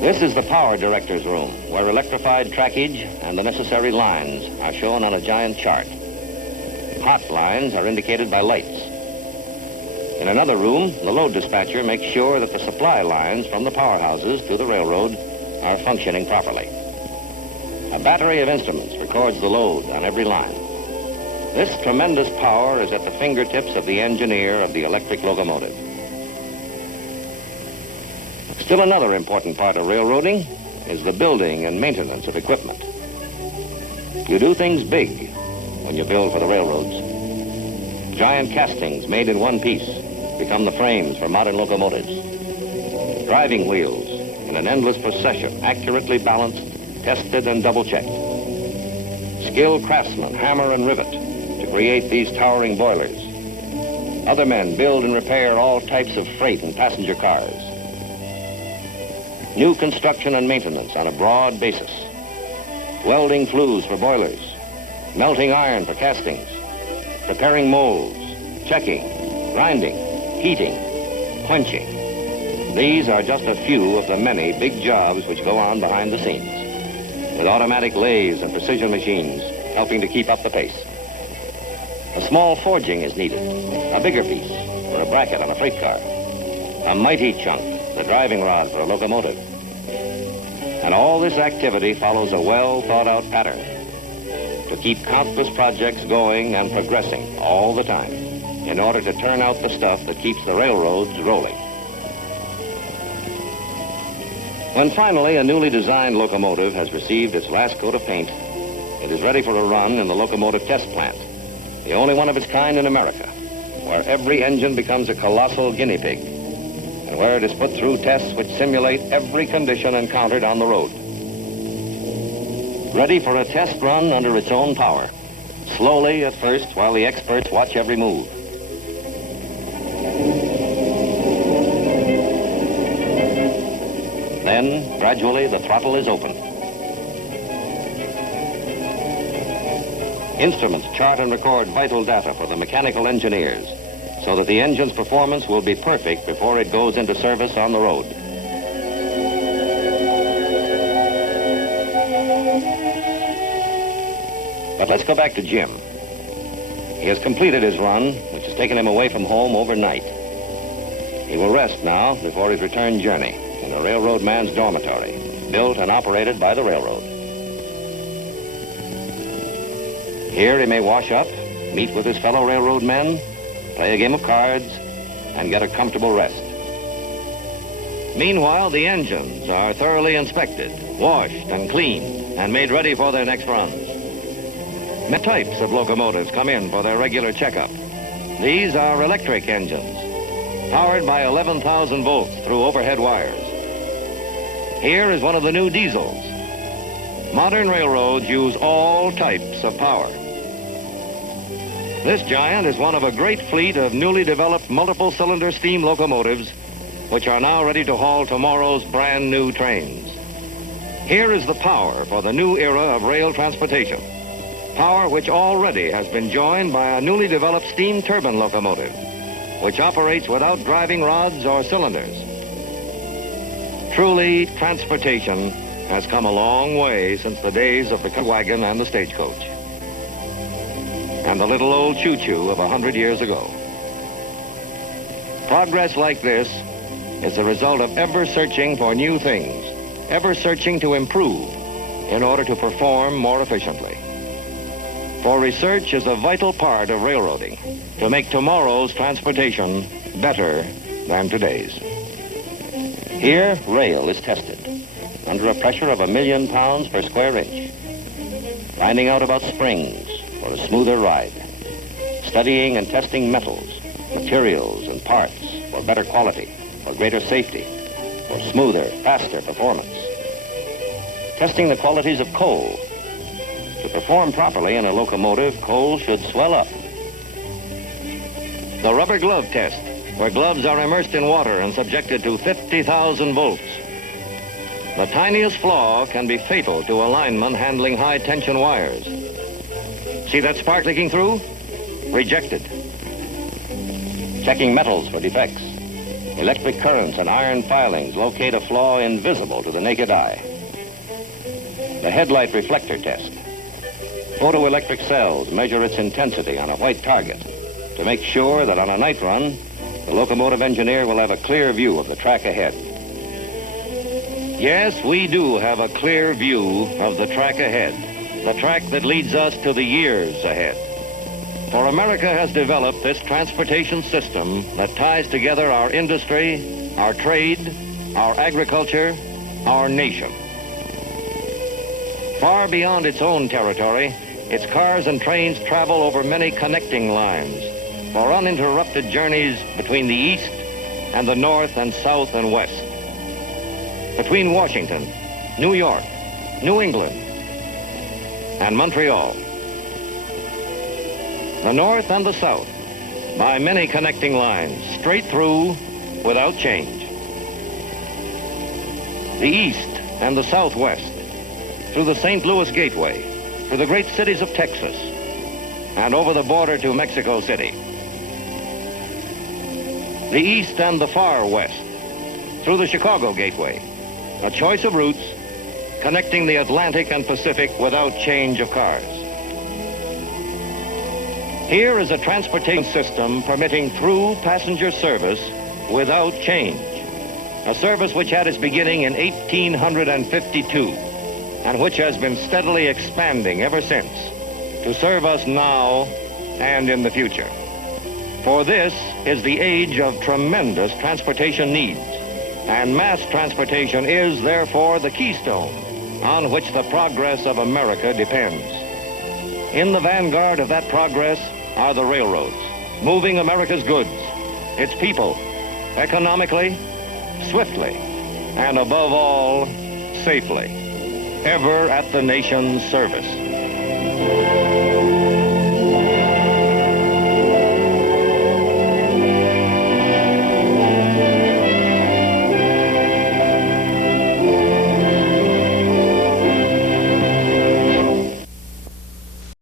This is the power director's room, where electrified trackage and the necessary lines are shown on a giant chart. Hot lines are indicated by lights. In another room, the load dispatcher makes sure that the supply lines from the powerhouses to the railroad are functioning properly. A battery of instruments records the load on every line. This tremendous power is at the fingertips of the engineer of the electric locomotive. Still another important part of railroading is the building and maintenance of equipment. You do things big when you build for the railroads. Giant castings made in one piece become the frames for modern locomotives. Driving wheels in an endless procession, accurately balanced, tested, and double-checked. Skilled craftsmen hammer and rivet to create these towering boilers. Other men build and repair all types of freight and passenger cars. New construction and maintenance on a broad basis. Welding flues for boilers. Melting iron for castings. Preparing molds. Checking. Grinding. Heating. Quenching. These are just a few of the many big jobs which go on behind the scenes, with automatic lathes and precision machines helping to keep up the pace. A small forging is needed, a bigger piece for a bracket on a freight car, a mighty chunk, the driving rod for a locomotive. And all this activity follows a well-thought-out pattern to keep countless projects going and progressing all the time in order to turn out the stuff that keeps the railroads rolling. When finally a newly designed locomotive has received its last coat of paint, it is ready for a run in the locomotive test plant, the only one of its kind in America, where every engine becomes a colossal guinea pig, and where it is put through tests which simulate every condition encountered on the road. Ready for a test run under its own power, slowly at first while the experts watch every move. Then, gradually, the throttle is open. Instruments chart and record vital data for the mechanical engineers so that the engine's performance will be perfect before it goes into service on the road. But let's go back to Jim. He has completed his run, which has taken him away from home overnight. He will rest now before his return journey in a railroad man's dormitory, built and operated by the railroad. Here he may wash up, meet with his fellow railroad men, play a game of cards, and get a comfortable rest. Meanwhile, the engines are thoroughly inspected, washed and cleaned, and made ready for their next runs. Many types of locomotives come in for their regular checkup. These are electric engines, powered by 11,000 volts through overhead wires. Here is one of the new diesels. Modern railroads use all types of power. This giant is one of a great fleet of newly developed multiple-cylinder steam locomotives, which are now ready to haul tomorrow's brand new trains. Here is the power for the new era of rail transportation. Power which already has been joined by a newly developed steam turbine locomotive, which operates without driving rods or cylinders. Truly, transportation has come a long way since the days of the wagon and the stagecoach, and the little old choo-choo of 100 years ago. Progress like this is the result of ever searching for new things, ever searching to improve in order to perform more efficiently. For research is a vital part of railroading to make tomorrow's transportation better than today's. Here, rail is tested under a pressure of 1,000,000 pounds per square inch, finding out about springs for a smoother ride, studying and testing metals, materials, and parts for better quality, for greater safety, for smoother, faster performance. Testing the qualities of coal. To perform properly in a locomotive, coal should swell up. The rubber glove test, where gloves are immersed in water and subjected to 50,000 volts. The tiniest flaw can be fatal to a lineman handling high-tension wires. See that spark leaking through? Rejected. Checking metals for defects. Electric currents and iron filings locate a flaw invisible to the naked eye. The headlight reflector test. Photoelectric cells measure its intensity on a white target to make sure that on a night run, the locomotive engineer will have a clear view of the track ahead. Yes, we do have a clear view of the track ahead, the track that leads us to the years ahead. For America has developed this transportation system that ties together our industry, our trade, our agriculture, our nation. Far beyond its own territory, its cars and trains travel over many connecting lines for uninterrupted journeys between the east and the north and south and west, between Washington, New York, New England, and Montreal. The north and the south, by many connecting lines, straight through without change. The east and the southwest, through the St. Louis Gateway, to the great cities of Texas, and over the border to Mexico City. The east and the far west, through the Chicago Gateway, a choice of routes connecting the Atlantic and Pacific without change of cars. Here is a transportation system permitting through passenger service without change, a service which had its beginning in 1852 and which has been steadily expanding ever since to serve us now and in the future. For this is the age of tremendous transportation needs, and mass transportation is therefore the keystone on which the progress of America depends. In the vanguard of that progress are the railroads, moving America's goods, its people, economically, swiftly, and above all, safely, ever at the nation's service.